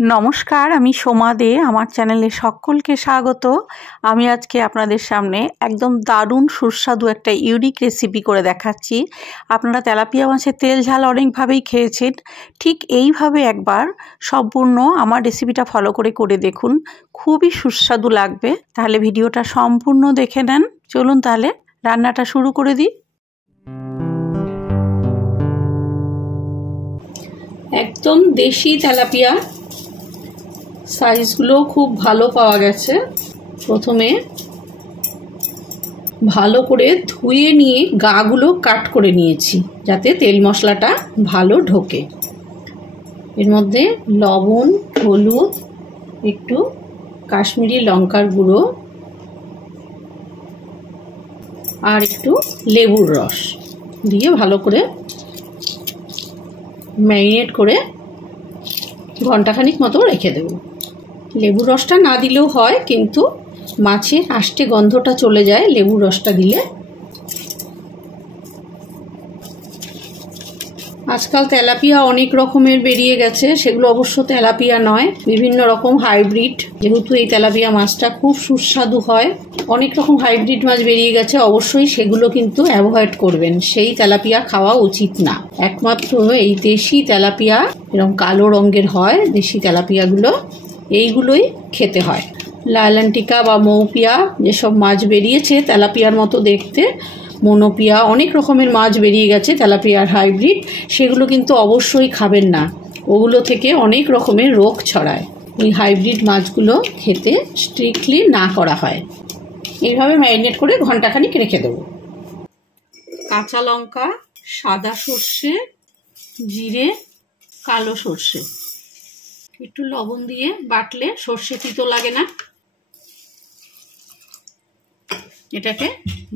নমস্কার, আমি সোমা দে। আমার চ্যানেলে সকলকে স্বাগত। আমি আজকে আপনাদের সামনে একদম দারুণ সুস্বাদু একটা ইউনিক রেসিপি করে দেখাচ্ছি। আপনারা তেলাপিয়া মাছের তেল ঝাল অনেকভাবেই খেয়েছেন, ঠিক এইভাবে একবার সম্পূর্ণ আমার রেসিপিটা ফলো করে দেখুন, খুবই সুস্বাদু লাগবে। তাহলে ভিডিওটা সম্পূর্ণ দেখে নেন। চলুন তাহলে রান্নাটা শুরু করে দিই। একদম দেশি তেলাপিয়া, সাইজগুলো খুব ভালো পাওয়া গেছে। প্রথমে ভালো করে ধুয়ে নিয়ে গাগুলো কাট করে নিয়েছি যাতে তেল মশলাটা ভালো ঢোকে। এর মধ্যে লবণ, হলুদ, একটু কাশ্মীরি লঙ্কার গুঁড়ো আর একটু লেবুর রস দিয়ে ভালো করে ম্যারিনেট করে ঘন্টাখানিক মতো রেখে দেব। লেবুর রসটা না দিলেও হয়, কিন্তু মাছের আষ্টে গন্ধটা চলে যায় লেবুর রসটা দিলে। আজকাল তেলাপিয়া অনেক রকমের বেরিয়ে গেছে, সেগুলো অবশ্য তেলাপিয়া নয়, বিভিন্ন রকম হাইব্রিড। যেহেতু এই তেলাপিয়া মাছটা খুব সুস্বাদু হয়, অনেক রকম হাইব্রিড মাছ বেরিয়ে গেছে, অবশ্যই সেগুলো কিন্তু অ্যাভয়েড করবেন। সেই তেলাপিয়া খাওয়া উচিত না। একমাত্র এই দেশি তেলাপিয়া, এরকম কালো রঙের হয় দেশি তেলাপিয়াগুলো, এইগুলোই খেতে হয়। লায়লান্টিকা বা মৌপিয়া যেসব মাছ বেরিয়েছে তেলাপিয়ার মতো দেখতে, মনোপিয়া, অনেক রকমের মাছ বেরিয়ে গেছে তেলাপিয়ার হাইব্রিড, সেগুলো কিন্তু অবশ্যই খাবেন না। ওগুলো থেকে অনেক রকমের রোগ ছড়ায়। এই হাইব্রিড মাছগুলো খেতে স্ট্রিক্টলি না করা হয়। এইভাবে ম্যারিনেট করে ঘন্টাখানিক রেখে দেব। কাঁচা লঙ্কা, সাদা সর্ষে, জিরে, কালো সর্ষে, একটু লবণ দিয়ে বাটলে সর্ষে তিতো লাগে না। এটাকে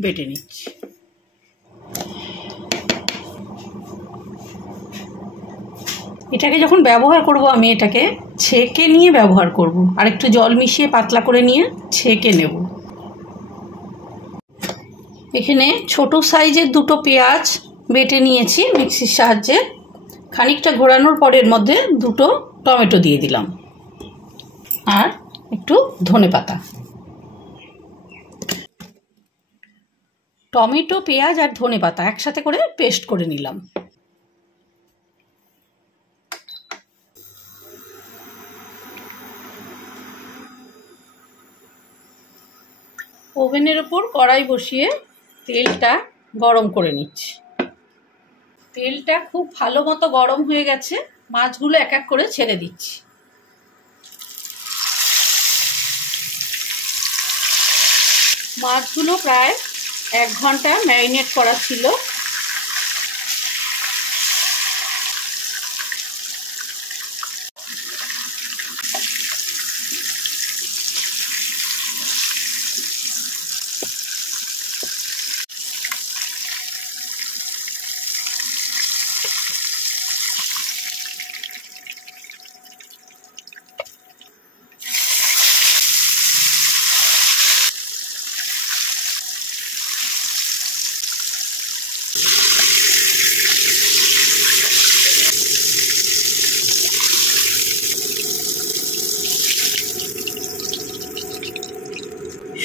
বেটে নিচ্ছি। এটাকে যখন ব্যবহার করব আমি এটাকে ছেঁকে নিয়ে ব্যবহার করব, আর একটু জল মিশিয়ে পাতলা করে নিয়ে ছেঁকে নেব। এখানে ছোট সাইজের দুটো পেঁয়াজ বেটে নিয়েছি মিক্সির সাহায্যে। খানিকটা ঘোরানোর পরে এর মধ্যে দুটো টমেটো দিয়ে দিলাম আর একটু ধনেপাতা। টমেটো, পেঁয়াজ আর ধনেপাতা একসাথে করে পেস্ট করে নিলাম। ওভেনের ওপর কড়াই বসিয়ে তেলটা গরম করে নিচ্ছি। তেলটা খুব ভালো মতো গরম হয়ে গেছে, মাছগুলো এক এক করে ছেড়ে দিচ্ছি। মাছগুলো প্রায় 1 ঘন্টা ম্যারিনেট করা ছিল।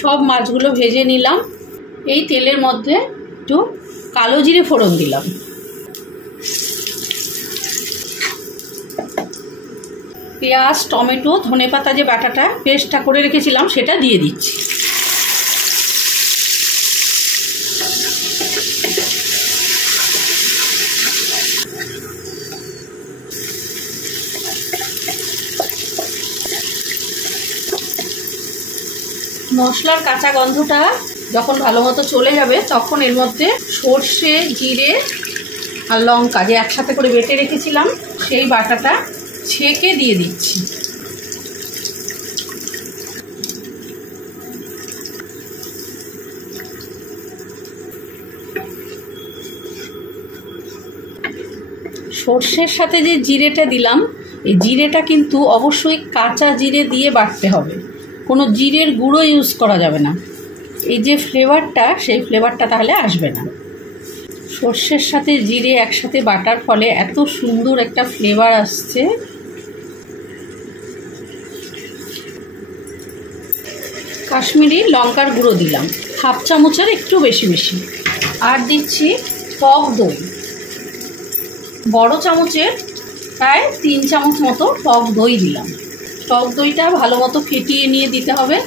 সব মাছগুলো ভেজে নিলাম। এই তেলের মধ্যে একটু কালো জিরে ফোড়ন দিলাম। পেঁয়াজ, টমেটো, ধনেপাতা যে বাটাটা পেস্টটা করে রেখেছিলাম সেটা দিয়ে দিচ্ছি। মশলার কাঁচা গন্ধটা যখন ভালো মতো চলে যাবে তখন এর মধ্যে সর্ষে, জিরে আর লঙ্কা যে একসাথে করে বেটে রেখেছিলাম সেই বাটাটা ছেঁকে দিয়ে দিচ্ছি। সর্ষের সাথে যে জিরেটা দিলাম, এই জিরেটা কিন্তু অবশ্যই কাঁচা জিরে দিয়ে বাটতে হবে, কোনো জিরের গুঁড়ো ইউজ করা যাবে না। এই যে ফ্লেভারটা, সেই ফ্লেভারটা তাহলে আসবে না। সর্ষের সাথে জিরে একসাথে বাটার ফলে এত সুন্দর একটা ফ্লেভার আসছে। কাশ্মীরি লঙ্কার গুঁড়ো দিলাম হাফ চামচের একটু বেশি বেশি। আর দিচ্ছি টক দই, বড় চামচের প্রায় 3 চামচ মতো টক দই দিলাম। টক দইটা ভালো মতো ফেটিয়ে নিয়ে দিতে হবে।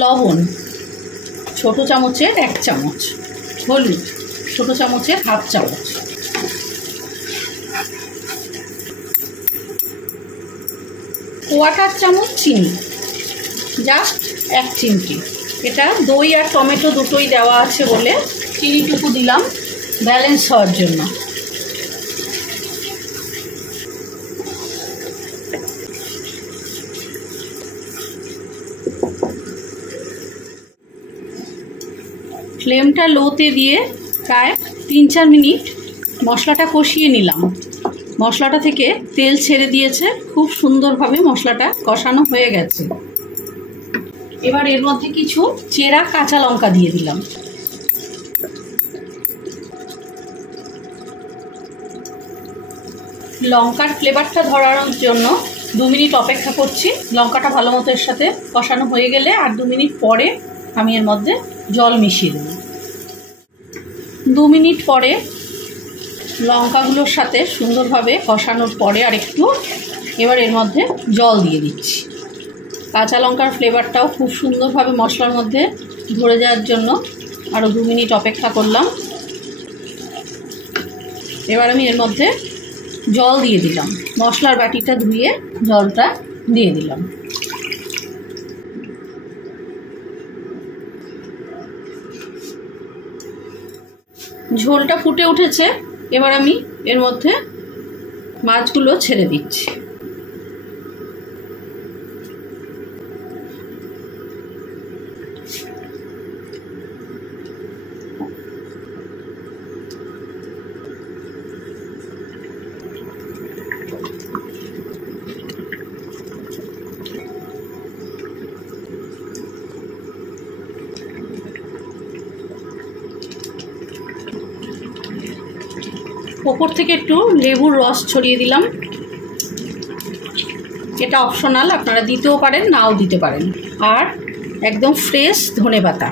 লবণ ছোট চামচের 1 চামচ, হলুদ ছোট চামচের হাফ চামচ, কোয়াটার চামচ চিনি, জাস্ট 1 চিমটি। এটা দই আর টমেটো দুটোই দেওয়া আছে বলে চিনিটুকু দিলাম ব্যালেন্স হওয়ার জন্য। ফ্লেমটা লোতে দিয়ে প্রায় 3-4 মিনিট মশলাটা কষিয়ে নিলাম। মশলাটা থেকে তেল ছেড়ে দিয়েছে, খুব সুন্দরভাবে মশলাটা কষানো হয়ে গেছে। এবার এর মধ্যে কিছু চেরা কাঁচা লঙ্কা দিয়ে দিলাম। লঙ্কার ফ্লেভারটা ধরার জন্য 2 মিনিট অপেক্ষা করছি। লঙ্কাটা ভালো মতো এর সাথে কষানো হয়ে গেলে আর 2 মিনিট পরে আমি এর মধ্যে জল মিশিয়ে দেব। 2 মিনিট পরে লঙ্কাগুলোর সাথে সুন্দরভাবে কষানোর পরে আর একটু এবার এর মধ্যে জল দিয়ে দিচ্ছি। কাঁচা লঙ্কার ফ্লেভারটাও খুব সুন্দরভাবে মশলার মধ্যে ধরে যাওয়ার জন্য আরও 2 মিনিট অপেক্ষা করলাম। এবার আমি এর মধ্যে জল দিয়ে দিলাম। মশলার বাটিটা ধুয়ে জলটা দিয়ে দিলাম। ঝোলটা ফুটে উঠেছে, এবার আমি এর মধ্যে মাছগুলো ছেড়ে দিচ্ছি। ওপর থেকে একটু লেবুর রস ছড়িয়ে দিলাম। এটা অপশনাল, আপনারা দিতেও পারেন নাও দিতে পারেন। আর একদম ফ্রেশ ধনেপাতা।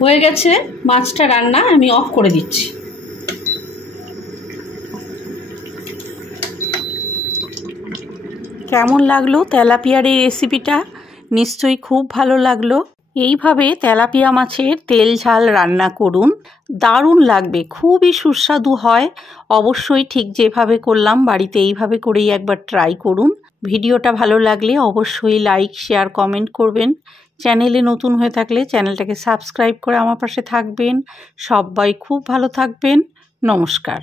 হয়ে গেছে মাছটা রান্না, আমি অফ করে দিচ্ছি। কেমন লাগলো তেলাপিয়ার এই রেসিপিটা? নিশ্চয়ই খুব ভালো লাগলো। এইভাবে তেলাপিয়া মাছের তেল ঝাল রান্না করুন, দারুণ লাগবে, খুবই সুস্বাদু হয়। অবশ্যই ঠিক যেভাবে করলাম বাড়িতে এইভাবে করেই একবার ট্রাই করুন। ভিডিওটা ভালো লাগলে অবশ্যই লাইক, শেয়ার, কমেন্ট করবেন। চ্যানেলে নতুন হয়ে থাকলে চ্যানেলটাকে সাবস্ক্রাইব করে আমার পাশে থাকবেন। সবাই খুব ভালো থাকবেন। নমস্কার।